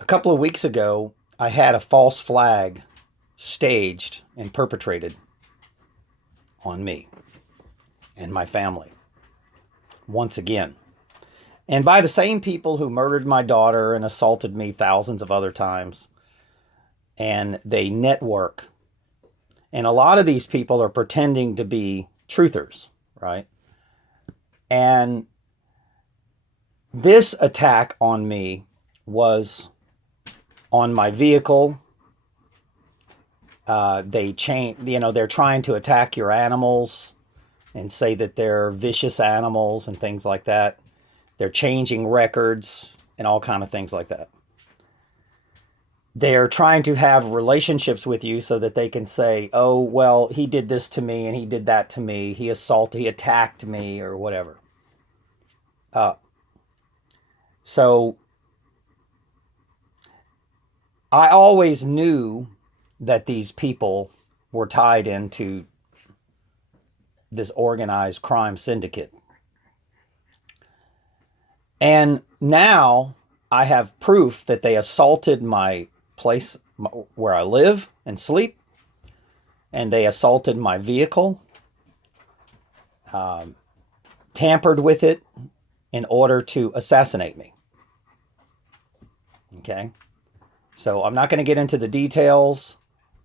A couple of weeks ago, I had a false flag staged and perpetrated on me and my family once again. And by the same people who murdered my daughter and assaulted me thousands of other times. And they network. And a lot of these people are pretending to be truthers, right? And this attack on me was on my vehicle. They're trying to attack your animals and say that they're vicious animals and things like that. They're changing records and all kind of things like that. They're trying to have relationships with you so that they can say, oh, well, he did this to me and he did that to me. He attacked me or whatever. Uh, so I always knew that these people were tied into this organized crime syndicate. And now I have proof that they assaulted my place where I live and sleep, and they assaulted my vehicle, tampered with it in order to assassinate me. Okay? So I'm not going to get into the details,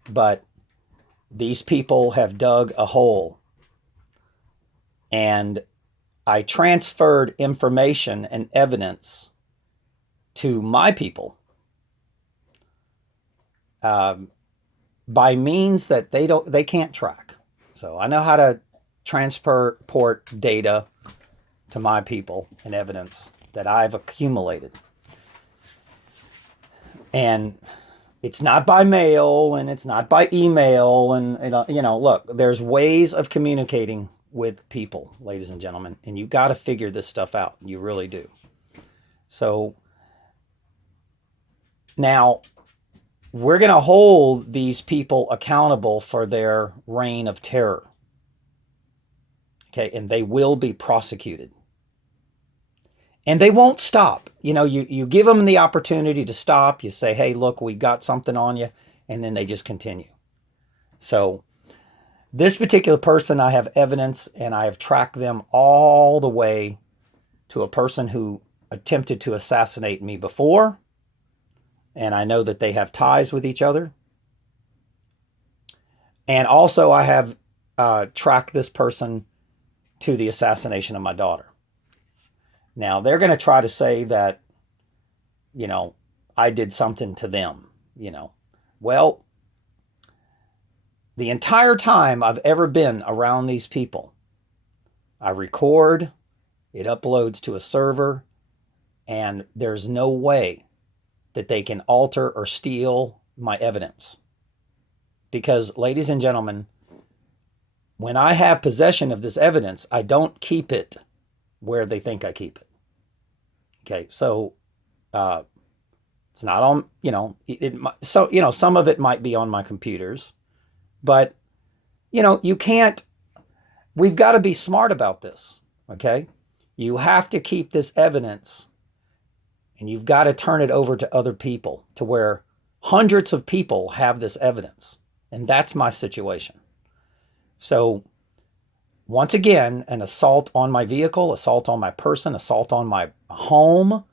but these people have dug a hole. And I transferred information and evidence to my people by means that they can't track. So I know how to transport data to my people and evidence that I've accumulated. And it's not by mail and it's not by email. And, look, there's ways of communicating with people, ladies and gentlemen, and you got to figure this stuff out. You really do. So now we're going to hold these people accountable for their reign of terror. Okay. And they will be prosecuted. And they won't stop. You give them the opportunity to stop. You say, hey, look, we got something on you. And then they just continue. So this particular person, I have evidence, and I have tracked them all the way to a person who attempted to assassinate me before. And I know that they have ties with each other. And also I have tracked this person to the assassination of my daughter. Now, they're going to try to say that, I did something to them, Well, the entire time I've ever been around these people, I record, it uploads to a server, and there's no way that they can alter or steal my evidence. Because, ladies and gentlemen, when I have possession of this evidence, I don't keep it where they think I keep it. Okay, so it's not on, some of it might be on my computers, but, you can't, we've got to be smart about this, okay? You have to keep this evidence and you've got to turn it over to other people to where hundreds of people have this evidence. And that's my situation. So once again, an assault on my vehicle, assault on my person, assault on my home,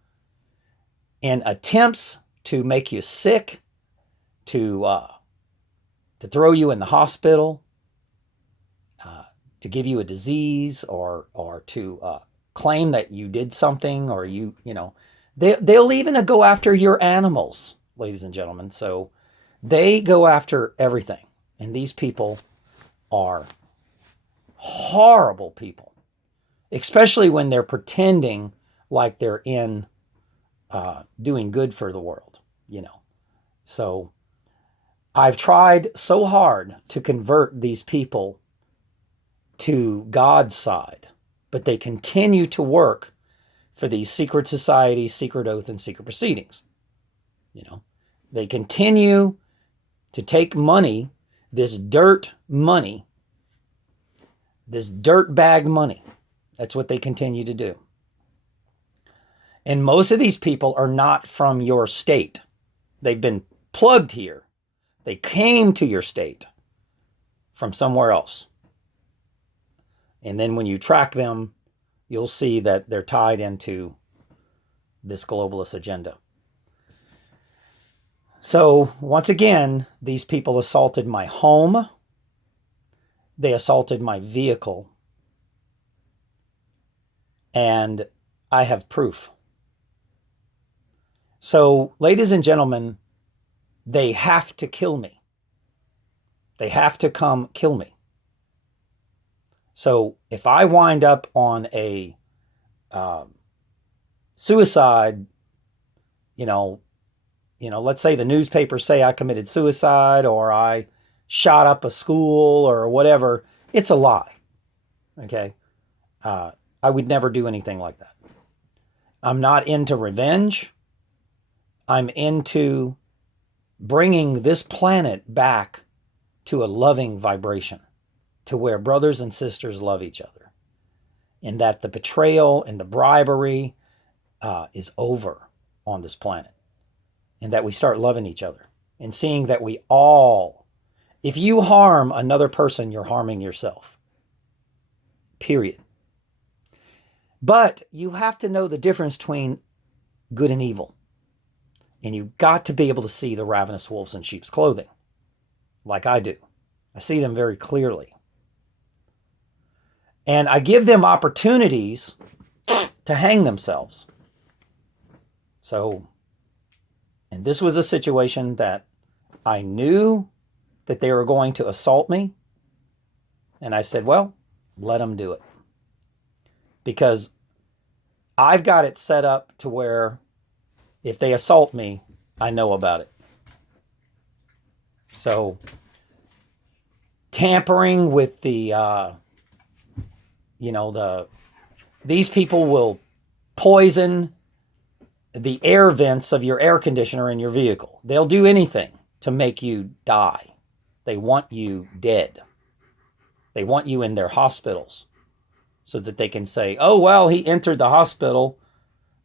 and attempts to make you sick, to throw you in the hospital, to give you a disease, or to claim that you did something, or they'll even go after your animals, ladies and gentlemen. So they go after everything, and these people are horrible people, especially when they're pretending like they're in doing good for the world, So I've tried so hard to convert these people to God's side, but they continue to work for these secret societies, secret oath, and secret proceedings. They continue to take money, this dirt money, this dirt bag money. That's what they continue to do. And most of these people are not from your state. They've been plugged here. They came to your state from somewhere else. And then when you track them, you'll see that they're tied into this globalist agenda. So once again, these people assaulted my home. They assaulted my vehicle. And I have proof. So, ladies and gentlemen, they have to kill me. They have to come kill me. So if I wind up on a suicide, let's say the newspapers say I committed suicide or I shot up a school or whatever, it's a lie. Okay? I would never do anything like that. I'm not into revenge. I'm into bringing this planet back to a loving vibration, to where brothers and sisters love each other, and that the betrayal and the bribery is over on this planet, and that we start loving each other and seeing that we all, if you harm another person, you're harming yourself. Period. But you have to know the difference between good and evil. And you've got to be able to see the ravenous wolves in sheep's clothing, like I do. I see them very clearly. And I give them opportunities to hang themselves. So, and this was a situation that I knew that they were going to assault me. And I said, well, let them do it. Because I've got it set up to where if they assault me, I know about it. So, tampering with these people will poison the air vents of your air conditioner in your vehicle. They'll do anything to make you die. They want you dead. They want you in their hospitals so that they can say, oh, well, he entered the hospital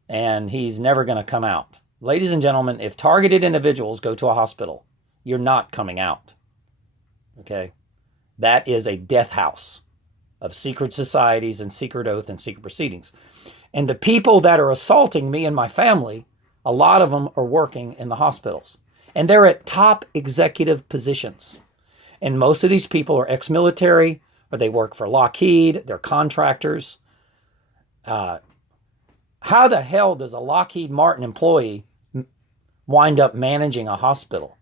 and he's never going to come out. Ladies and gentlemen, if targeted individuals go to a hospital, you're not coming out. Okay? That is a death house of secret societies and secret oath and secret proceedings. And the people that are assaulting me and my family, a lot of them are working in the hospitals. And they're at top executive positions. And most of these people are ex-military, or they work for Lockheed, they're contractors. How the hell does a Lockheed Martin employee wind up managing a hospital?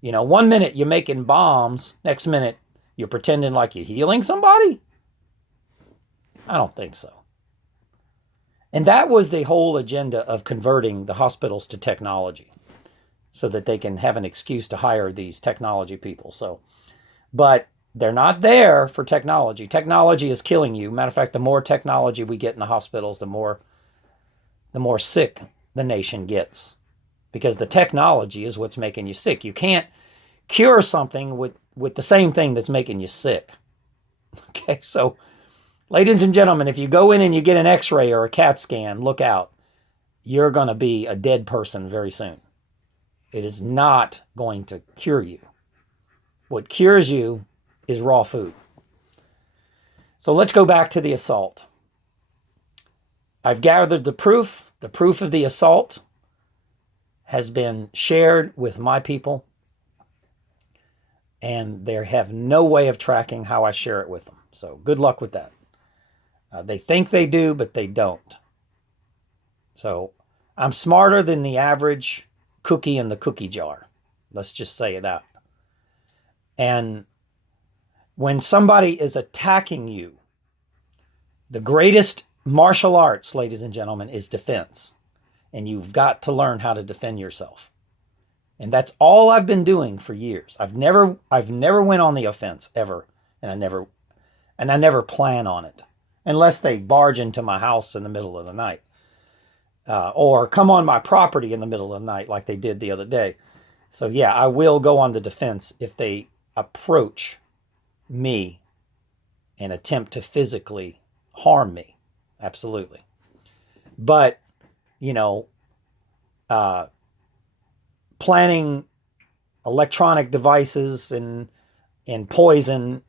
1 minute you're making bombs, next minute you're pretending like you're healing somebody? I don't think so. And that was the whole agenda of converting the hospitals to technology so that they can have an excuse to hire these technology people. But they're not there for technology. Technology is killing you. Matter of fact, the more technology we get in the hospitals, the more sick the nation gets. Because the technology is what's making you sick. You can't cure something with the same thing that's making you sick. Okay, so ladies and gentlemen, if you go in and you get an x-ray or a CAT scan, look out. You're going to be a dead person very soon. It is not going to cure you. What cures you is raw food. So let's go back to the assault. I've gathered the proof. The proof of the assault has been shared with my people. And they have no way of tracking how I share it with them. So good luck with that. They think they do, but they don't. So I'm smarter than the average cookie in the cookie jar. Let's just say that. And when somebody is attacking you, the greatest martial arts, ladies and gentlemen, is defense. And you've got to learn how to defend yourself. And that's all I've been doing for years. I've never went on the offense ever, and I never plan on it, unless they barge into my house in the middle of the night, or come on my property in the middle of the night, like they did the other day. So yeah, I will go on the defense if they approach me and attempt to physically harm me. Absolutely. But planting electronic devices and poison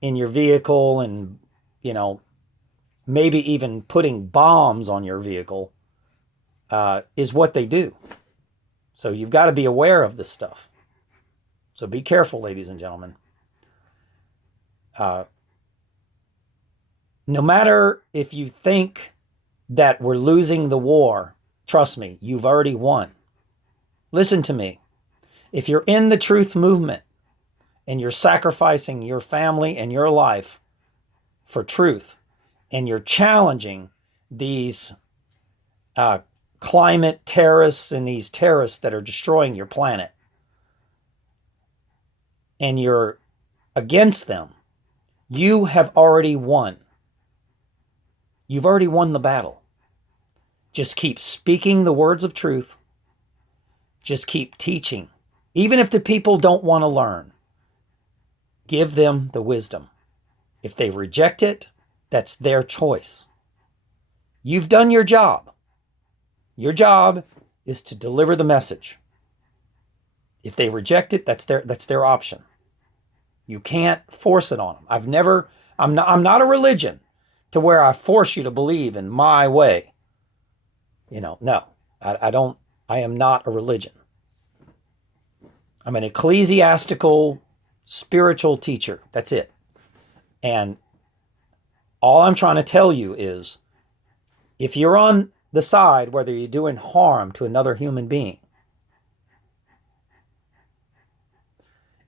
in your vehicle, and maybe even putting bombs on your vehicle is what they do. So you've got to be aware of this stuff. So be careful, ladies and gentlemen. No matter if you think that we're losing the war, trust me, you've already won. Listen to me. If you're in the truth movement and you're sacrificing your family and your life for truth, and you're challenging these climate terrorists and these terrorists that are destroying your planet, and you're against them, you have already won. You've already won the battle. Just keep speaking the words of truth. Just keep teaching. Even if the people don't want to learn, give them the wisdom. If they reject it, that's their choice. You've done your job. Your job is to deliver the message. If they reject it, that's their option. You can't force it on them. I'm not a religion to where I force you to believe in my way. No, I am not a religion. I'm an ecclesiastical, spiritual teacher. That's it. And all I'm trying to tell you is, if you're on the side, whether you're doing harm to another human being,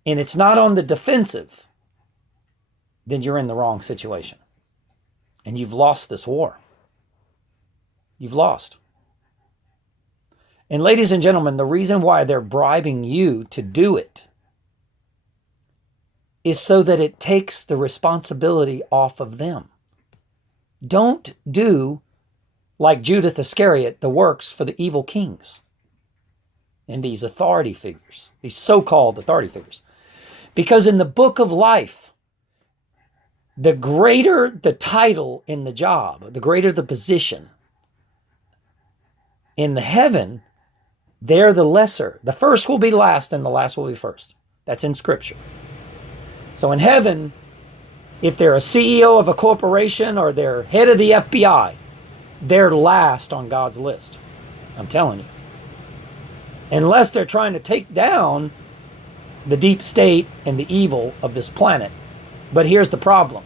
and it's not on the defensive, then you're in the wrong situation. And you've lost this war. You've lost. And ladies and gentlemen, the reason why they're bribing you to do it is so that it takes the responsibility off of them. Don't do, like Judas Iscariot, the works for the evil kings and these authority figures, these so-called authority figures. Because in the book of life, the greater the title in the job, the greater the position. In the heaven, they're the lesser. The first will be last and the last will be first. That's in Scripture. So in heaven, if they're a CEO of a corporation or they're head of the FBI, they're last on God's list. I'm telling you. Unless they're trying to take down the deep state and the evil of this planet. But here's the problem.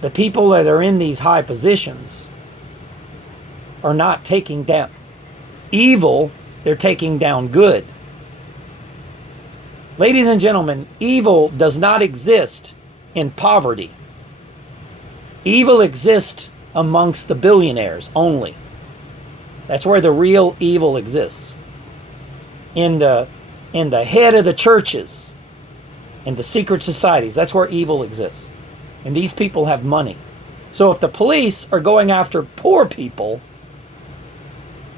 The people that are in these high positions are not taking down evil, they're taking down good. Ladies and gentlemen, evil does not exist in poverty. Evil exists amongst the billionaires only. That's where the real evil exists. In the head of the churches, in the secret societies, that's where evil exists. And these people have money. So if the police are going after poor people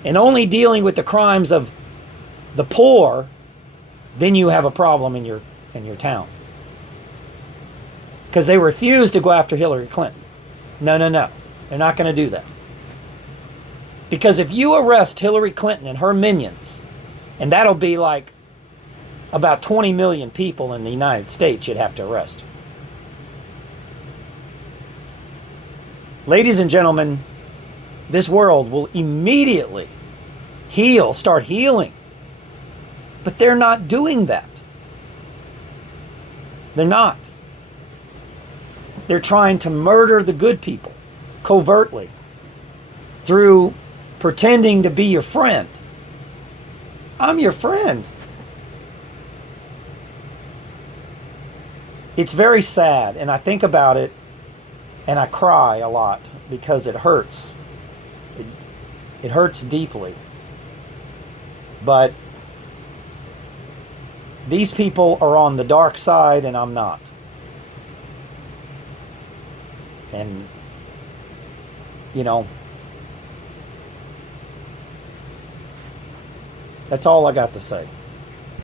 and only dealing with the crimes of the poor, then you have a problem in your town. Because they refuse to go after Hillary Clinton. No. They're not going to do that. Because if you arrest Hillary Clinton and her minions, and that'll be like about 20 million people in the United States you'd have to arrest. Ladies and gentlemen, this world will immediately start healing. But they're not doing that. They're not. They're trying to murder the good people covertly through pretending to be your friend. I'm your friend. It's very sad, and I think about it and I cry a lot because it hurts. It hurts deeply. But these people are on the dark side and I'm not. And, that's all I got to say.